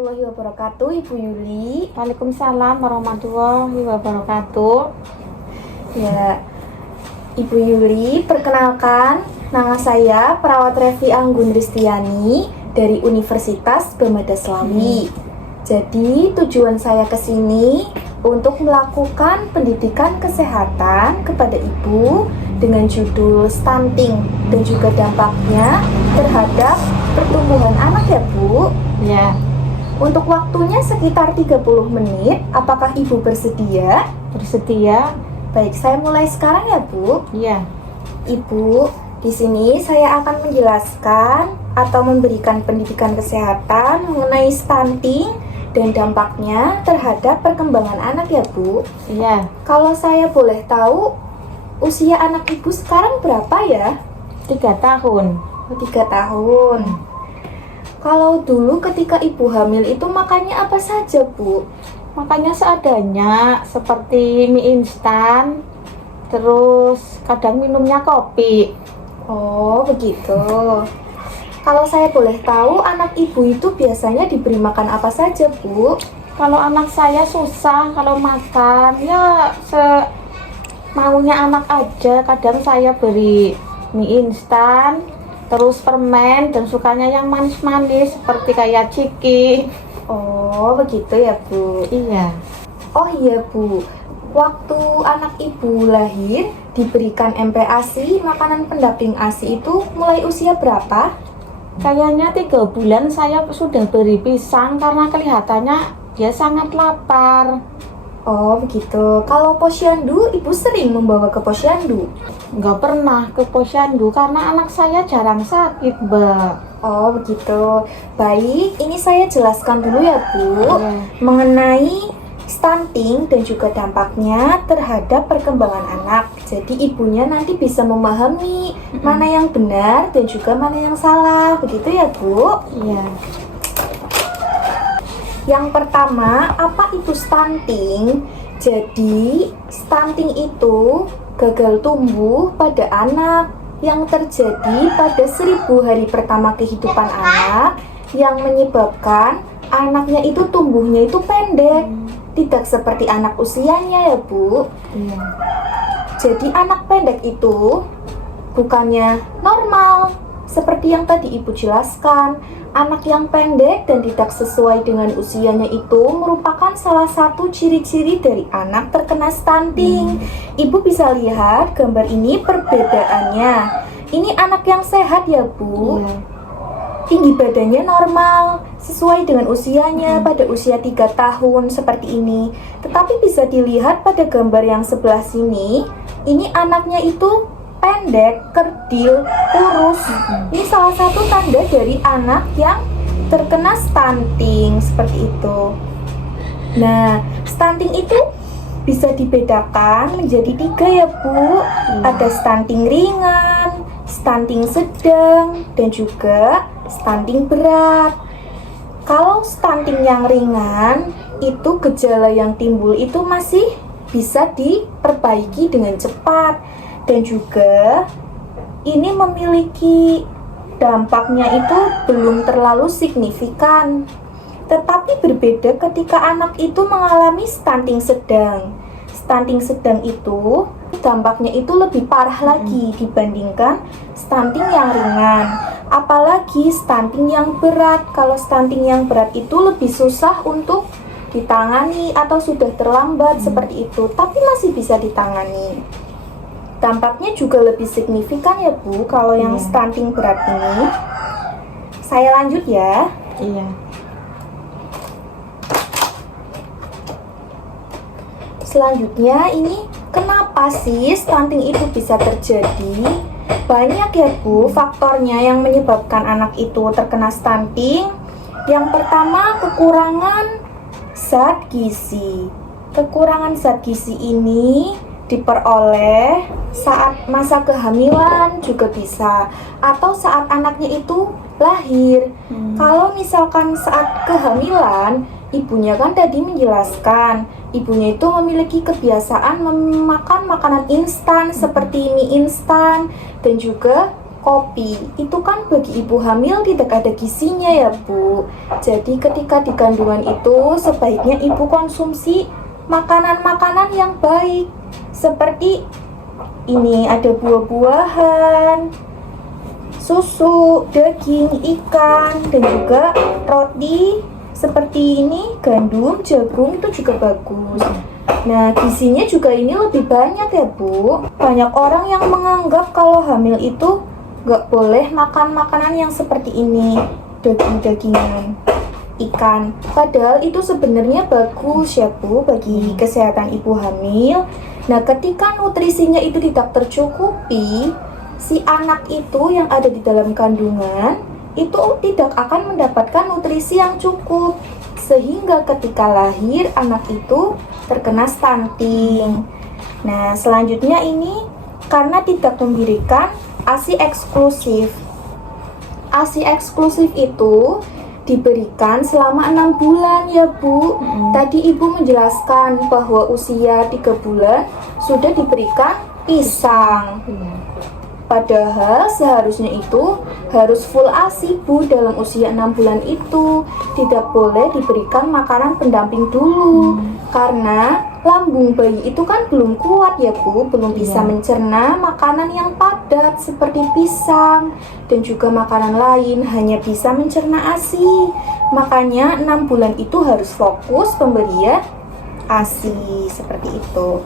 warahmatullahi wabarakatuh, Ibu Yuli. Waalaikumsalam warahmatullahi wabarakatuh. Ya, Ibu Yuli, perkenalkan, nama saya Perawat Revi Anggun Ristiani dari Universitas Bamada Slawi. Jadi tujuan saya ke sini untuk melakukan pendidikan kesehatan kepada Ibu dengan judul stunting dan juga dampaknya terhadap pertumbuhan anak ya Bu. Ya, Untuk waktunya sekitar 30 menit, apakah Ibu bersedia? bersedia? Baik, saya mulai sekarang ya Bu. Ya. Ibu, di sini saya akan menjelaskan atau memberikan pendidikan kesehatan mengenai stunting dan dampaknya terhadap perkembangan anak ya Bu. Iya. Kalau saya boleh tahu, usia anak Ibu sekarang berapa ya? 3 tahun. 3 tahun. Kalau dulu ketika Ibu hamil itu makannya apa saja Bu? Makanya seadanya seperti mie instan, terus kadang minumnya kopi. Oh, begitu. Kalau saya boleh tahu, anak Ibu itu biasanya diberi makan apa saja Bu? Kalau anak saya susah kalau makan, ya maunya anak aja. Kadang saya beri mie instan, terus permen, dan sukanya yang manis-manis seperti kayak ciki. Oh, begitu ya Bu. Iya. Oh iya Bu, waktu anak Ibu lahir diberikan MPASI, makanan pendamping ASI itu mulai usia berapa? Kayaknya 3 bulan saya sudah beri pisang karena kelihatannya dia sangat lapar. Oh begitu. Kalau posyandu, Ibu sering membawa ke posyandu? Nggak pernah ke posyandu karena anak saya jarang sakit, Mbak. Oh begitu. Baik, ini saya jelaskan dulu ya Bu, Iya. mengenai stunting dan juga dampaknya terhadap perkembangan anak. Jadi ibunya nanti bisa memahami mana yang benar dan juga mana yang salah. Begitu ya Bu? Iya. Yang pertama, apa itu stunting? Jadi, stunting itu gagal tumbuh pada anak yang terjadi pada 1000 hari pertama kehidupan anak yang menyebabkan anaknya itu tumbuhnya itu pendek. Tidak seperti anak usianya ya Bu. Iya. Jadi anak pendek itu bukannya normal. Seperti yang tadi Ibu jelaskan, anak yang pendek dan tidak sesuai dengan usianya itu merupakan salah satu ciri-ciri dari anak terkena stunting. Ibu bisa lihat gambar ini perbedaannya. Ini anak yang sehat ya Bu. Iya. Tinggi badannya normal, sesuai dengan usianya pada usia 3 tahun seperti ini. Tetapi bisa dilihat pada gambar yang sebelah sini, ini anaknya itu pendek, kerdil, kurus. Ini salah satu tanda dari anak yang terkena stunting seperti itu. Nah, stunting itu bisa dibedakan menjadi 3 ya Bu. Ada stunting ringan, stunting sedang, dan juga stunting berat. Kalau stunting yang ringan, itu gejala yang timbul itu masih bisa diperbaiki dengan cepat. Dan juga ini memiliki dampaknya itu belum terlalu signifikan. Tetapi berbeda ketika anak itu mengalami stunting sedang. Stunting sedang itu dampaknya itu lebih parah lagi dibandingkan stunting yang ringan. Apalagi stunting yang berat. Kalau stunting yang berat itu lebih susah untuk ditangani atau sudah terlambat seperti itu. Tapi masih bisa ditangani. Dampaknya juga lebih signifikan ya Bu kalau yang stunting berat ini. Saya lanjut ya. Iya. Selanjutnya ini kenapa sih stunting itu bisa terjadi? Banyak ya Bu faktornya yang menyebabkan anak itu terkena stunting. Yang pertama, kekurangan zat gizi. Kekurangan zat gizi ini diperoleh saat masa kehamilan juga bisa, atau saat anaknya itu lahir. Kalau misalkan saat kehamilan, ibunya kan tadi menjelaskan, ibunya itu memiliki kebiasaan memakan makanan instan seperti mie instan dan juga Kopi itu kan bagi ibu hamil tidak ada gizinya ya Bu. Jadi ketika di kandungan itu sebaiknya ibu konsumsi makanan-makanan yang baik. Seperti ini ada buah-buahan, susu, daging, ikan, dan juga roti. Seperti ini gandum, jagung itu juga bagus. Nah, gizinya juga ini lebih banyak ya Bu. Banyak orang yang menganggap kalau hamil itu nggak boleh makan makanan yang seperti ini, daging-dagingan, ikan. Padahal itu sebenarnya bagus ya Bu bagi kesehatan ibu hamil. Nah, ketika nutrisinya itu tidak tercukupi, si anak itu yang ada di dalam kandungan itu tidak akan mendapatkan nutrisi yang cukup. Sehingga ketika lahir anak itu terkena stunting. Nah, selanjutnya ini karena tidak memberikan ASI eksklusif. ASI eksklusif itu diberikan selama 6 bulan ya Bu. Tadi Ibu menjelaskan bahwa usia 3 bulan sudah diberikan pisang. Padahal seharusnya itu harus full ASI Bu dalam usia 6 bulan itu. Tidak boleh diberikan makanan pendamping dulu. Karena lambung bayi itu kan belum kuat ya Bu, belum bisa mencerna makanan yang padat seperti pisang dan juga makanan lain, hanya bisa mencerna ASI. Makanya 6 bulan itu harus fokus pemberian ASI seperti itu.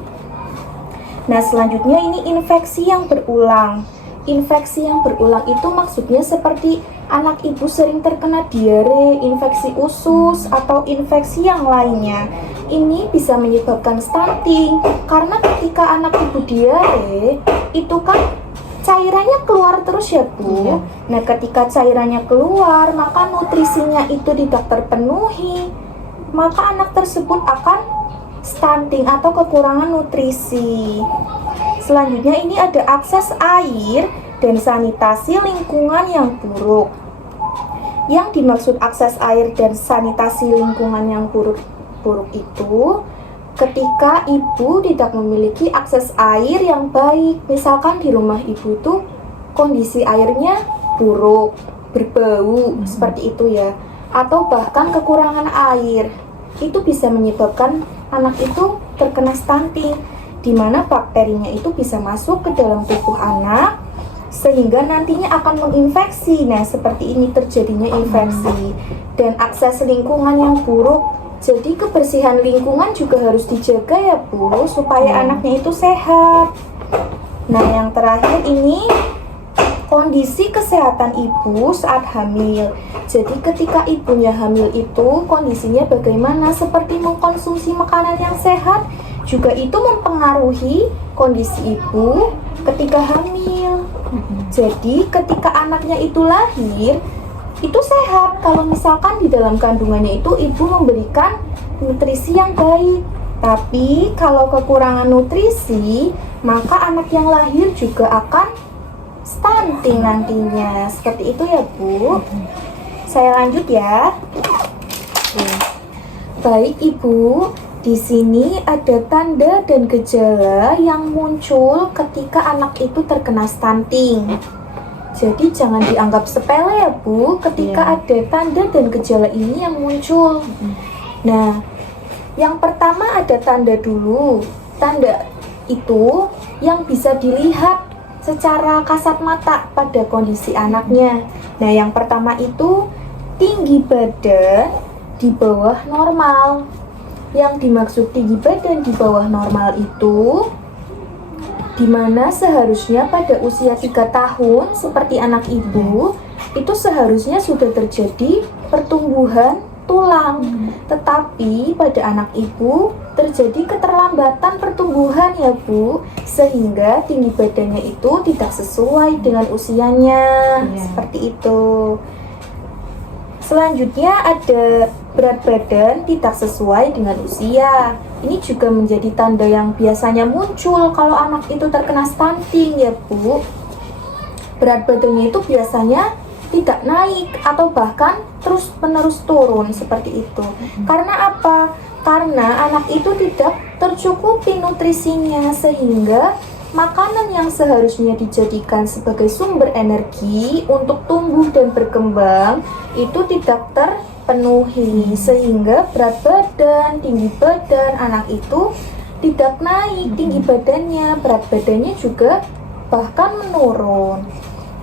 Nah, selanjutnya ini infeksi yang berulang. Infeksi yang berulang itu maksudnya seperti anak ibu sering terkena diare, infeksi usus, atau infeksi yang lainnya. Ini bisa menyebabkan stunting karena ketika anak ibu diare itu kan cairannya keluar terus ya Bu. Nah, ketika cairannya keluar maka nutrisinya itu tidak terpenuhi, maka anak tersebut akan stunting atau kekurangan nutrisi. Selanjutnya ini ada akses air dan sanitasi lingkungan yang buruk. Yang dimaksud akses air dan sanitasi lingkungan yang buruk itu ketika ibu tidak memiliki akses air yang baik. Misalkan di rumah ibu tuh kondisi airnya buruk, berbau, seperti itu ya. Atau bahkan kekurangan air. Itu bisa menyebabkan anak itu terkena stunting, di mana bakterinya itu bisa masuk ke dalam tubuh anak sehingga nantinya akan menginfeksi. Nah, seperti ini terjadinya infeksi. Dan akses lingkungan yang buruk, jadi kebersihan lingkungan juga harus dijaga ya Bu, supaya anaknya itu sehat. Nah, yang terakhir ini kondisi kesehatan ibu saat hamil. Jadi ketika ibunya hamil itu kondisinya bagaimana, seperti mengkonsumsi makanan yang sehat juga itu mempengaruhi kondisi ibu ketika hamil. Jadi ketika anaknya itu lahir itu sehat kalau misalkan di dalam kandungannya itu ibu memberikan nutrisi yang baik. Tapi kalau kekurangan nutrisi, maka anak yang lahir juga akan stunting nantinya. Seperti itu ya Bu. Saya lanjut ya. Baik Ibu, di sini ada tanda dan gejala yang muncul ketika anak itu terkena stunting. Jadi jangan dianggap sepele ya Bu ketika ada tanda dan gejala ini yang muncul. Nah, yang pertama ada tanda dulu. Tanda itu yang bisa dilihat secara kasat mata pada kondisi anaknya. Nah, yang pertama itu tinggi badan di bawah normal. Yang dimaksud tinggi badan di bawah normal itu dimana seharusnya pada usia 3 tahun seperti anak ibu itu seharusnya sudah terjadi pertumbuhan tulang. Tetapi pada anak ibu terjadi keterlambatan pertumbuhan ya Bu, sehingga tinggi badannya itu tidak sesuai dengan usianya. Seperti itu. Selanjutnya ada berat badan tidak sesuai dengan usia. Ini juga menjadi tanda yang biasanya muncul kalau anak itu terkena stunting ya Bu. Berat badannya itu biasanya tidak naik atau bahkan terus-menerus turun seperti itu. Karena apa? Karena anak itu tidak tercukupi nutrisinya sehingga makanan yang seharusnya dijadikan sebagai sumber energi untuk tumbuh dan berkembang itu tidak terpenuhi, sehingga berat badan, tinggi badan anak itu tidak naik tinggi badannya, berat badannya juga bahkan menurun.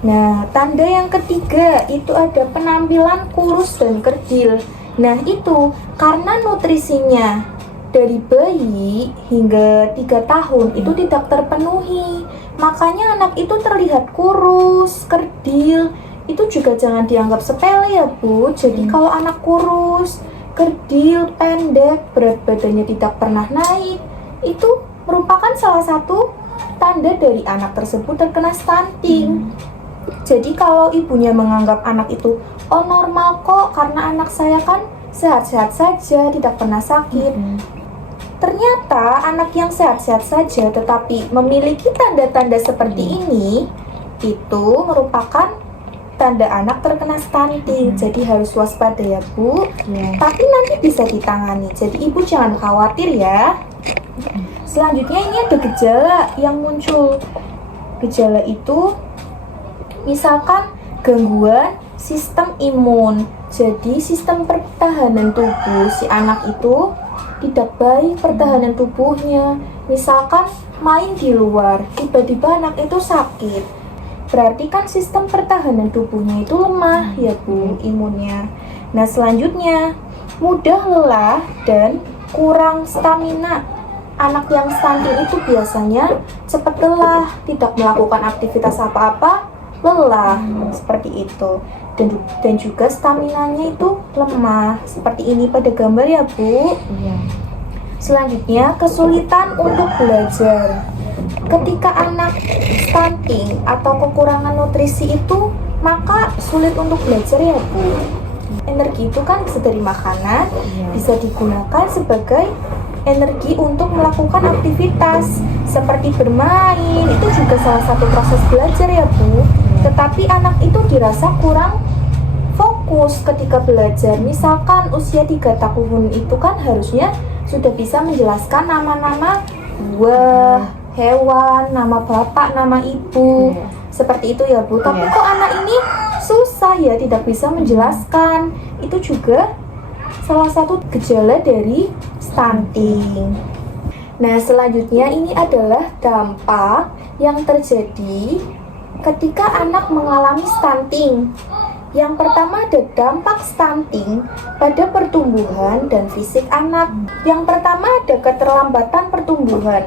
Nah, tanda yang ketiga itu ada penampilan kurus dan kerdil. Nah, itu karena nutrisinya dari bayi hingga 3 tahun itu tidak terpenuhi. Makanya anak itu terlihat kurus, kerdil. Itu juga jangan dianggap sepele ya, Bu. Jadi kalau anak kurus, kerdil, pendek, berat badannya tidak pernah naik, itu merupakan salah satu tanda dari anak tersebut terkena stunting. Jadi kalau ibunya menganggap anak itu, oh normal kok karena anak saya kan sehat-sehat saja, tidak pernah sakit. Ternyata anak yang sehat-sehat saja tetapi memiliki tanda-tanda seperti ini, itu merupakan tanda anak terkena stunting. Jadi harus waspada ya, Bu. Tapi nanti bisa ditangani. Jadi ibu jangan khawatir ya. Selanjutnya ini ada gejala yang muncul. Gejala itu misalkan gangguan sistem imun. Jadi sistem pertahanan tubuh si anak itu tidak baik pertahanan tubuhnya. Misalkan main di luar, tiba-tiba anak itu sakit. Berarti kan sistem pertahanan tubuhnya itu lemah ya, Bu, imunnya. Nah, selanjutnya mudah lelah dan kurang stamina. Anak yang stunting itu biasanya cepat lelah, tidak melakukan aktivitas apa-apa, lelah seperti itu. Dan juga staminanya itu lemah seperti ini pada gambar ya, Bu. Selanjutnya kesulitan untuk belajar. Ketika anak stunting atau kekurangan nutrisi itu, maka sulit untuk belajar ya, Bu. Energi itu kan bisa dari makanan, bisa digunakan sebagai energi untuk melakukan aktivitas seperti bermain. Itu juga salah satu proses belajar ya, Bu. Tetapi anak itu dirasa kurang fokus ketika belajar. Misalkan usia 3 tahun itu kan harusnya sudah bisa menjelaskan nama-nama buah, hewan, nama bapak, nama ibu, seperti itu ya, Bu. Tapi kok anak ini susah ya, tidak bisa menjelaskan. Itu juga salah satu gejala dari stunting. Nah, selanjutnya ini adalah dampak yang terjadi ketika anak mengalami stunting. Yang pertama ada dampak stunting pada pertumbuhan dan fisik anak. Yang pertama ada keterlambatan pertumbuhan.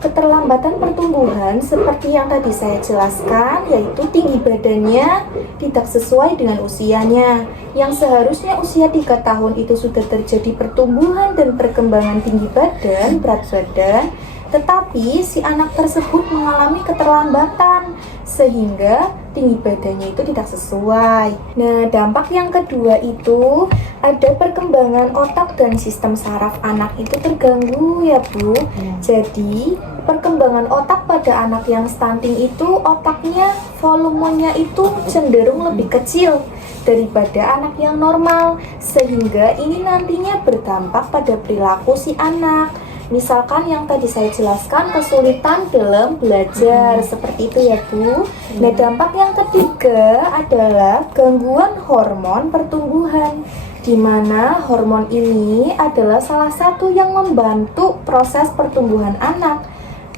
Keterlambatan pertumbuhan seperti yang tadi saya jelaskan, yaitu tinggi badannya tidak sesuai dengan usianya. Yang seharusnya usia 3 tahun itu sudah terjadi pertumbuhan dan perkembangan tinggi badan, berat badan, tetapi si anak tersebut mengalami keterlambatan sehingga tinggi badannya itu tidak sesuai. Nah, dampak yang kedua itu ada perkembangan otak dan sistem saraf anak itu terganggu ya, Bu. Jadi perkembangan otak pada anak yang stunting itu otaknya volumenya itu cenderung lebih kecil daripada anak yang normal, sehingga ini nantinya berdampak pada perilaku si anak. Misalkan yang tadi saya jelaskan kesulitan dalam belajar, seperti itu ya, Bu. Nah, dampak yang ketiga adalah gangguan hormon pertumbuhan, di mana hormon ini adalah salah satu yang membantu proses pertumbuhan anak.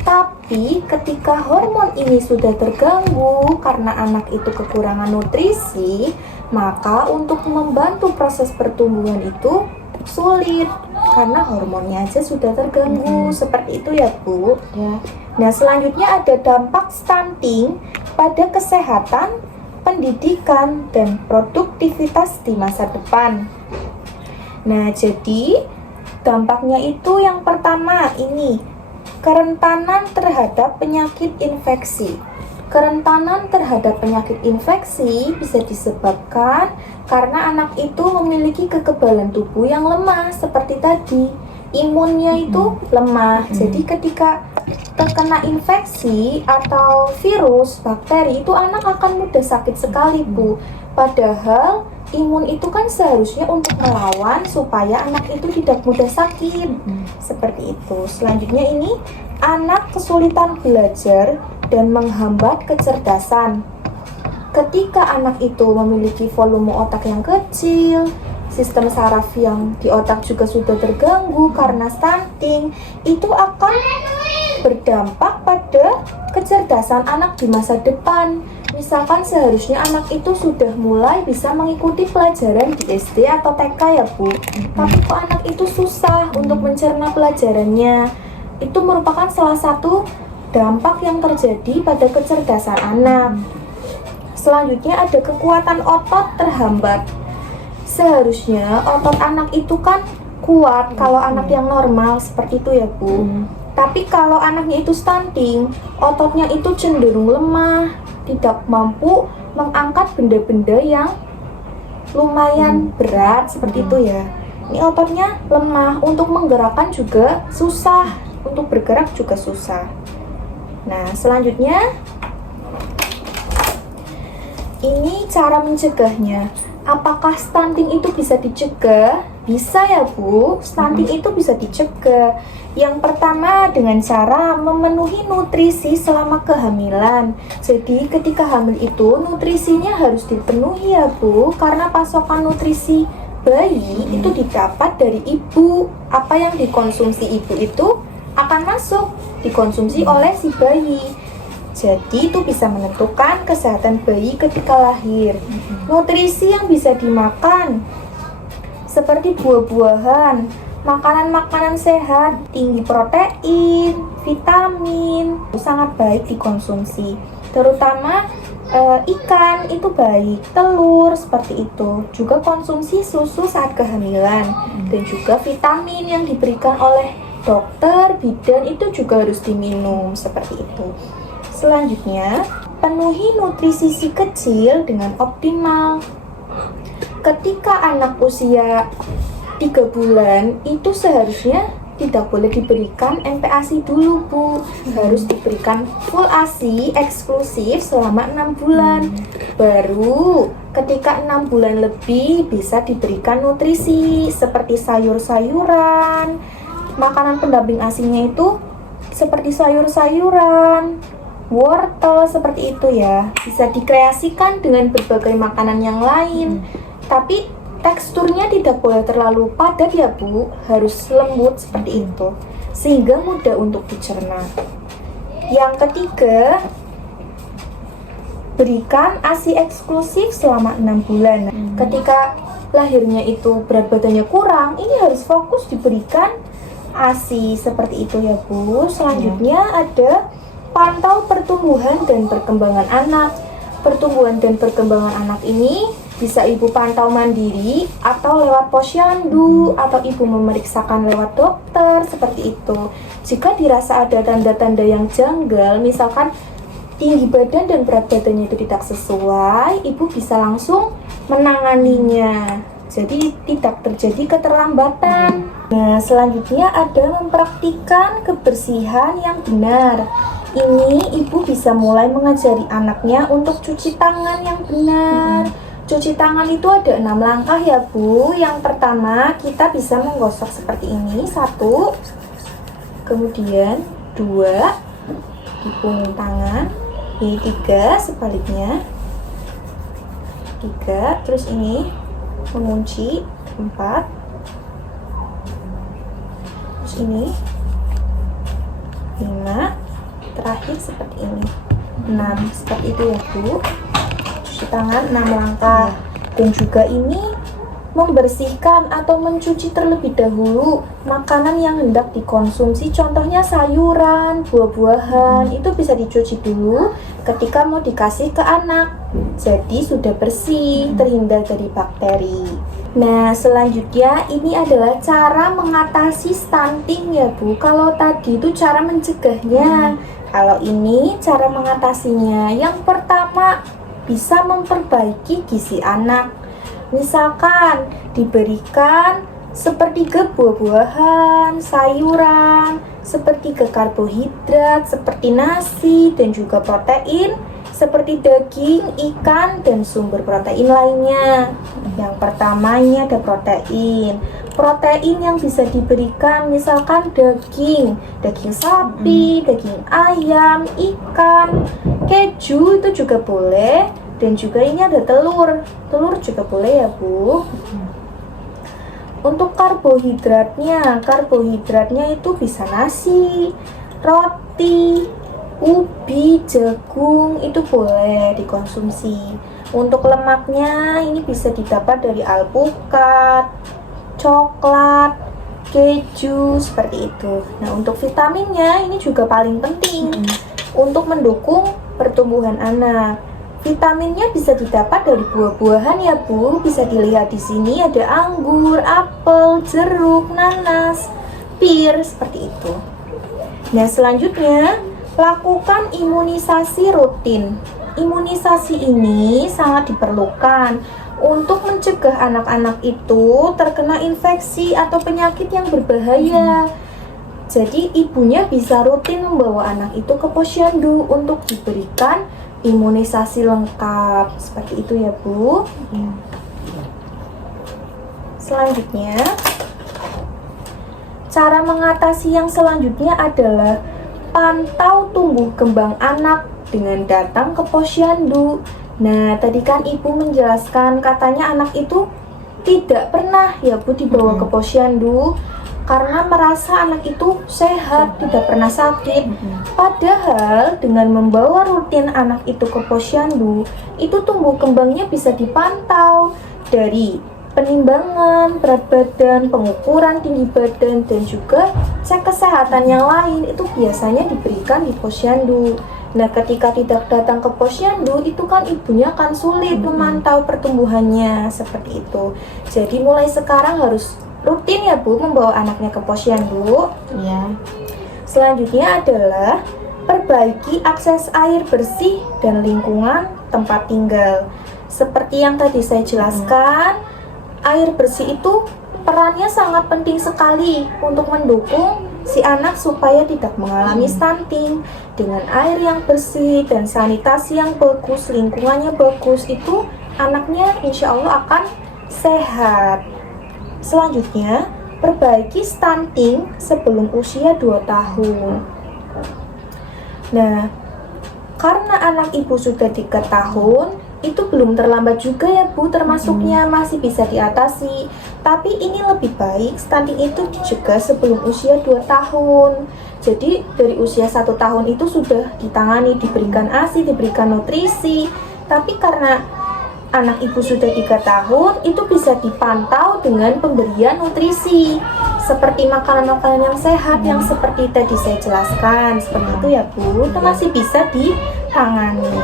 Tapi ketika hormon ini sudah terganggu karena anak itu kekurangan nutrisi, maka untuk membantu proses pertumbuhan itu sulit karena hormonnya aja sudah terganggu. Seperti itu ya, Bu. Nah, selanjutnya ada dampak stunting pada kesehatan, pendidikan, dan produktivitas di masa depan. Nah, jadi dampaknya itu yang pertama ini kerentanan terhadap penyakit infeksi. Kerentanan terhadap penyakit infeksi bisa disebabkan karena anak itu memiliki kekebalan tubuh yang lemah seperti tadi. Imunnya itu lemah. Jadi ketika terkena infeksi atau virus, bakteri, itu anak akan mudah sakit sekali, Bu. Padahal imun itu kan seharusnya untuk melawan supaya anak itu tidak mudah sakit. Seperti itu. Selanjutnya ini anak kesulitan belajar dan menghambat kecerdasan. Ketika anak itu memiliki volume otak yang kecil, sistem saraf yang di otak juga sudah terganggu karena stunting, itu akan berdampak pada kecerdasan anak di masa depan. Misalkan seharusnya anak itu sudah mulai bisa mengikuti pelajaran di SD atau TK ya Bu, tapi kok anak itu susah untuk mencerna pelajarannya. Itu merupakan salah satu dampak yang terjadi pada kecerdasan anak. Selanjutnya ada kekuatan otot terhambat. Seharusnya otot anak itu kan kuat kalau anak yang normal seperti itu ya Bu. Tapi kalau anaknya itu stunting, ototnya itu cenderung lemah, tidak mampu mengangkat benda-benda yang lumayan berat seperti itu ya. Ini ototnya lemah, untuk menggerakkan juga susah, untuk bergerak juga susah. Nah, selanjutnya ini cara mencegahnya. Apakah stunting itu bisa dicegah? Bisa ya Bu, stunting itu bisa dicegah. Yang pertama dengan cara memenuhi nutrisi selama kehamilan. Jadi ketika hamil itu nutrisinya harus dipenuhi ya Bu, karena pasokan nutrisi bayi itu didapat dari ibu. Apa yang dikonsumsi ibu itu akan masuk dikonsumsi oleh si bayi. Jadi itu bisa menentukan kesehatan bayi ketika lahir. Nutrisi yang bisa dimakan seperti buah-buahan, makanan-makanan sehat, tinggi protein, vitamin, itu sangat baik dikonsumsi. Terutama ikan itu baik, telur seperti itu. Juga konsumsi susu saat kehamilan dan juga vitamin yang diberikan oleh dokter, bidan itu juga harus diminum seperti itu. Selanjutnya, penuhi nutrisi si kecil dengan optimal. Ketika anak usia 3 bulan, itu seharusnya tidak boleh diberikan MPASI dulu Bu. Harus diberikan full ASI eksklusif selama 6 bulan. Baru ketika 6 bulan lebih bisa diberikan nutrisi seperti sayur-sayuran. Makanan pendamping ASINya itu seperti sayur-sayuran, wortel seperti itu ya. Bisa dikreasikan dengan berbagai makanan yang lain. Tapi teksturnya tidak boleh terlalu padat ya Bu, harus lembut seperti itu sehingga mudah untuk dicerna. Yang ketiga, berikan ASI eksklusif selama 6 bulan. Ketika lahirnya itu berat badannya kurang, ini harus fokus diberikan ASI seperti itu ya Bu. Selanjutnya ada pantau pertumbuhan dan perkembangan anak. Pertumbuhan dan perkembangan anak ini bisa ibu pantau mandiri atau lewat posyandu atau ibu memeriksakan lewat dokter seperti itu. Jika dirasa ada tanda-tanda yang janggal, misalkan tinggi badan dan berat badannya itu tidak sesuai, ibu bisa langsung menanganinya. Jadi tidak terjadi keterlambatan. Nah, selanjutnya ada mempraktikkan kebersihan yang benar. Ini ibu bisa mulai mengajari anaknya untuk cuci tangan yang benar. Cuci tangan itu ada 6 langkah ya Bu. Yang pertama kita bisa menggosok seperti ini, 1, kemudian 2 di punggung tangan, ini 3 sebaliknya, 3, terus ini mengunci, 4, terus ini 5, terakhir seperti ini 6, seperti itu ya Bu. Cuci tangan 6 langkah. Dan juga ini membersihkan atau mencuci terlebih dahulu makanan yang hendak dikonsumsi, contohnya sayuran, buah-buahan, itu bisa dicuci dulu ketika mau dikasih ke anak. Jadi sudah bersih, terhindar dari bakteri. Nah, selanjutnya ini adalah cara mengatasi stunting ya Bu. Kalau tadi itu cara mencegahnya, kalau ini cara mengatasinya. Yang pertama, bisa memperbaiki gizi anak. Misalkan diberikan sepertiga buah-buahan, sayuran, sepertiga karbohidrat seperti nasi dan juga protein seperti daging, ikan, dan sumber protein lainnya. Yang pertama ini ada protein. Protein yang bisa diberikan misalkan daging sapi, daging ayam, ikan, keju itu juga boleh. Dan juga ini ada telur juga boleh ya Bu. Untuk karbohidratnya itu bisa nasi, roti, ubi, jagung itu boleh dikonsumsi. Untuk lemaknya ini bisa didapat dari alpukat, coklat, keju seperti itu. Nah, untuk vitaminnya ini juga paling penting untuk mendukung pertumbuhan anak. Vitaminnya bisa didapat dari buah-buahan ya Bu. Bisa dilihat di sini ada anggur, apel, jeruk, nanas, pir seperti itu. Nah, selanjutnya lakukan imunisasi rutin. Imunisasi ini sangat diperlukan untuk mencegah anak-anak itu terkena infeksi atau penyakit yang berbahaya. Jadi ibunya bisa rutin membawa anak itu ke posyandu untuk diberikan imunisasi lengkap. Seperti itu ya Bu. Selanjutnya, cara mengatasi yang selanjutnya adalah pantau tumbuh kembang anak dengan datang ke posyandu. Nah, tadi kan Ibu menjelaskan katanya anak itu tidak pernah ya Bu dibawa ke posyandu karena merasa anak itu sehat, tidak pernah sakit. Padahal dengan membawa rutin anak itu ke posyandu, itu tumbuh kembangnya bisa dipantau dari penimbangan berat badan, pengukuran tinggi badan, dan juga cek kesehatan yang lain itu biasanya diberikan di posyandu. Nah, ketika tidak datang ke posyandu, itu kan ibunya akan sulit memantau pertumbuhannya seperti itu. Jadi mulai sekarang harus rutin ya Bu membawa anaknya ke posyandu. Iya. Selanjutnya adalah perbaiki akses air bersih dan lingkungan tempat tinggal. Seperti yang tadi saya jelaskan, air bersih itu perannya sangat penting sekali untuk mendukung si anak supaya tidak mengalami stunting. Dengan air yang bersih dan sanitasi yang bagus, lingkungannya bagus, itu anaknya insya Allah akan sehat. Selanjutnya, perbaiki stunting sebelum usia 2 tahun. Nah, karena anak ibu sudah 3 tahun, itu belum terlambat juga ya Bu, termasuknya masih bisa diatasi. Tapi ini lebih baik stunting itu dicegah sebelum usia 2 tahun. Jadi dari usia 1 tahun itu sudah ditangani, diberikan ASI, diberikan nutrisi. Tapi karena anak ibu sudah 3 tahun, itu bisa dipantau dengan pemberian nutrisi seperti makanan-makanan yang sehat yang seperti tadi saya jelaskan. Seperti itu ya Bu, itu masih bisa ditangani.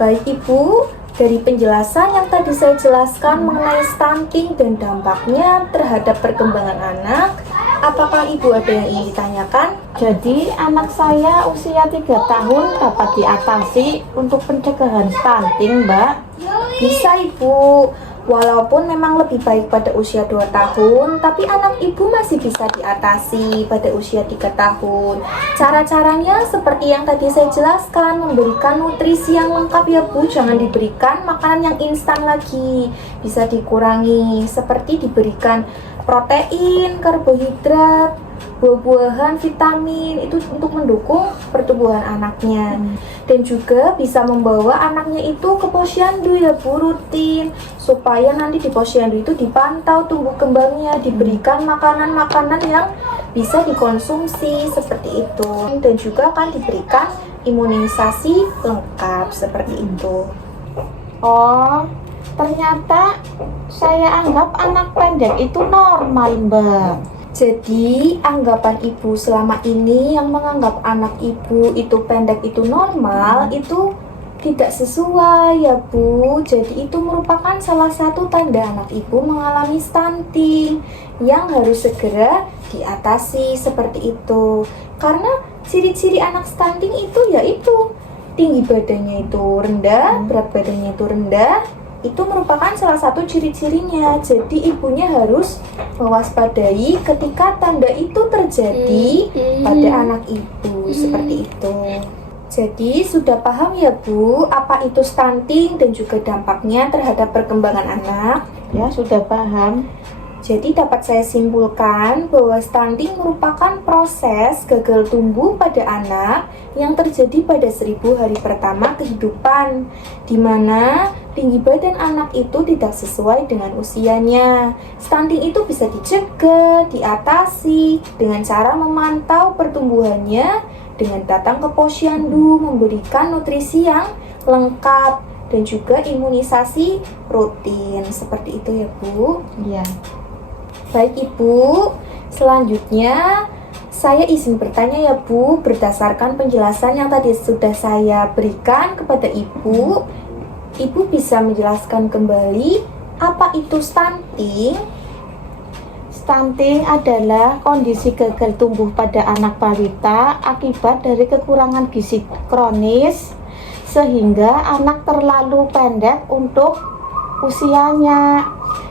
Baik Ibu, dari penjelasan yang tadi saya jelaskan mengenai stunting dan dampaknya terhadap perkembangan anak, apakah Ibu ada yang ingin ditanyakan? Jadi anak saya usia 3 tahun dapat diatasi untuk pencegahan stunting, Mbak? Bisa Ibu, walaupun memang lebih baik pada usia 2 tahun, tapi anak Ibu masih bisa diatasi pada usia 3 tahun. Cara-caranya seperti yang tadi saya jelaskan, memberikan nutrisi yang lengkap ya Bu, jangan diberikan makanan yang instan lagi, bisa dikurangi, seperti diberikan protein, karbohidrat, buah-buahan, vitamin, itu untuk mendukung pertumbuhan anaknya. Dan juga bisa membawa anaknya itu ke posyandu ya Bu, rutin, supaya nanti di posyandu itu dipantau tumbuh kembangnya, diberikan makanan-makanan yang bisa dikonsumsi seperti itu, dan juga akan diberikan imunisasi lengkap seperti itu. Oh, ternyata saya anggap anak pendek itu normal, Mbak. Jadi anggapan Ibu selama ini yang menganggap anak Ibu itu pendek itu normal, itu tidak sesuai ya Bu. Jadi itu merupakan salah satu tanda anak Ibu mengalami stunting yang harus segera diatasi seperti itu. Karena ciri-ciri anak stunting itu yaitu tinggi badannya itu rendah, berat badannya itu rendah. Itu merupakan salah satu ciri-cirinya. Jadi ibunya harus mewaspadai ketika tanda itu terjadi pada anak ibu seperti itu. Jadi sudah paham ya Bu apa itu stunting dan juga dampaknya terhadap perkembangan anak? Ya, sudah paham. Jadi dapat saya simpulkan bahwa stunting merupakan proses gagal tumbuh pada anak yang terjadi pada 1000 hari pertama kehidupan, di mana tinggi badan anak itu tidak sesuai dengan usianya. Stunting itu bisa dicegah, diatasi dengan cara memantau pertumbuhannya dengan datang ke posyandu, memberikan nutrisi yang lengkap dan juga imunisasi rutin. Seperti itu ya, Bu. Iya. Baik Ibu, selanjutnya saya izin bertanya ya Bu, berdasarkan penjelasan yang tadi sudah saya berikan kepada Ibu, Ibu bisa menjelaskan kembali apa itu stunting? Stunting adalah kondisi gagal tumbuh pada anak balita akibat dari kekurangan gizi kronis sehingga anak terlalu pendek untuk usianya.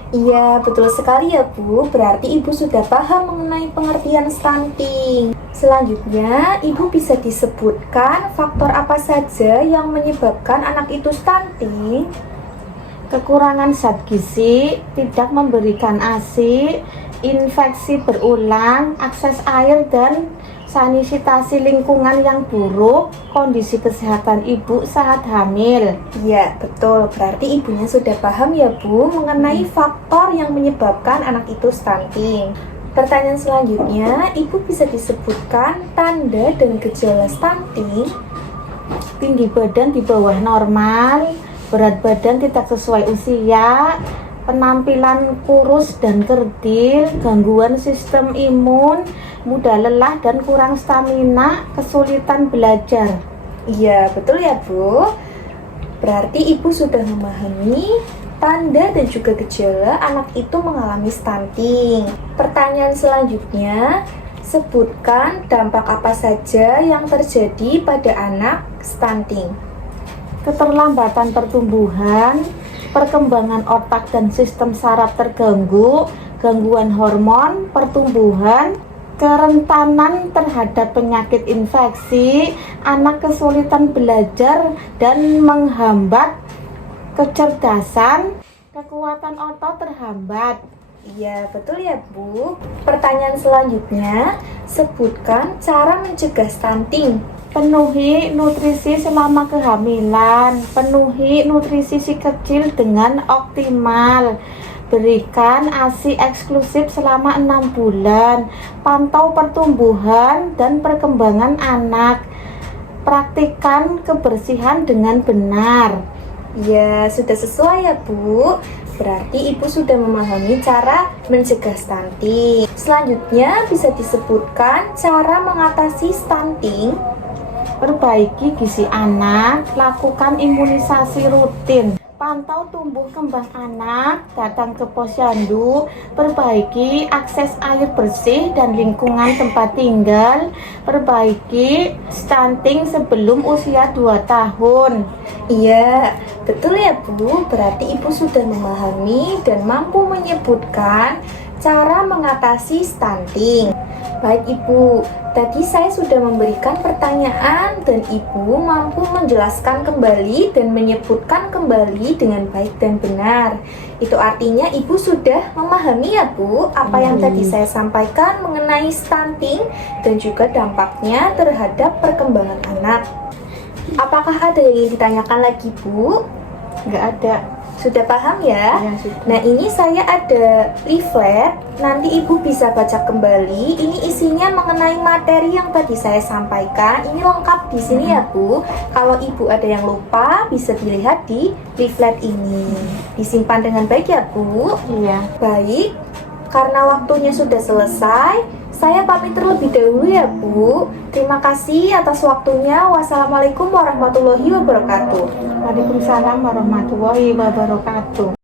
Iya, betul sekali ya Bu. Berarti Ibu sudah paham mengenai pengertian stunting. Selanjutnya, Ibu bisa disebutkan faktor apa saja yang menyebabkan anak itu stunting? Kekurangan zat gizi, tidak memberikan ASI, infeksi berulang, akses air dan sanitasi lingkungan yang buruk, kondisi kesehatan ibu saat hamil. Iya, betul. Berarti ibunya sudah paham ya Bu mengenai faktor yang menyebabkan anak itu stunting. Pertanyaan selanjutnya, Ibu bisa disebutkan tanda dan gejala stunting? Tinggi badan di bawah normal, berat badan tidak sesuai usia, penampilan kurus dan kerdil, gangguan sistem imun, mudah lelah dan kurang stamina, kesulitan belajar. Iya, betul ya Bu. Berarti Ibu sudah memahami tanda dan juga gejala anak itu mengalami stunting. Pertanyaan selanjutnya, sebutkan dampak apa saja yang terjadi pada anak stunting. Keterlambatan pertumbuhan, perkembangan otak dan sistem saraf terganggu, gangguan hormon, pertumbuhan, kerentanan terhadap penyakit infeksi, anak kesulitan belajar dan menghambat kecerdasan, kekuatan otot terhambat. Iya, betul ya Bu. Pertanyaan selanjutnya, sebutkan cara mencegah stunting. Penuhi nutrisi selama kehamilan, penuhi nutrisi si kecil dengan optimal, berikan ASI eksklusif selama 6 bulan, pantau pertumbuhan dan perkembangan anak, praktikkan kebersihan dengan benar. Ya, sudah sesuai ya Bu. Berarti Ibu sudah memahami cara mencegah stunting. Selanjutnya bisa disebutkan cara mengatasi stunting. Perbaiki gizi anak, lakukan imunisasi rutin, pantau tumbuh kembang anak, datang ke posyandu, perbaiki akses air bersih dan lingkungan tempat tinggal, perbaiki stunting sebelum usia 2 tahun. Iya, betul ya Bu. Berarti Ibu sudah memahami dan mampu menyebutkan cara mengatasi stunting. Baik Ibu, tadi saya sudah memberikan pertanyaan dan Ibu mampu menjelaskan kembali dan menyebutkan kembali dengan baik dan benar. Itu artinya Ibu sudah memahami ya Bu apa yang tadi saya sampaikan mengenai stunting dan juga dampaknya terhadap perkembangan anak. Apakah ada yang ingin ditanyakan lagi Bu? Nggak ada. Sudah paham ya? Ya, sudah. Nah, ini saya ada leaflet. Nanti Ibu bisa baca kembali. Ini isinya mengenai materi yang tadi saya sampaikan. Ini lengkap di sini ya, Bu. Kalau Ibu ada yang lupa, bisa dilihat di leaflet ini. Disimpan dengan baik ya, Bu. Iya. Baik. Karena waktunya sudah selesai, saya pamit terlebih dahulu ya, Bu. Terima kasih atas waktunya. Wassalamualaikum warahmatullahi wabarakatuh. Waalaikumsalam warahmatullahi wabarakatuh.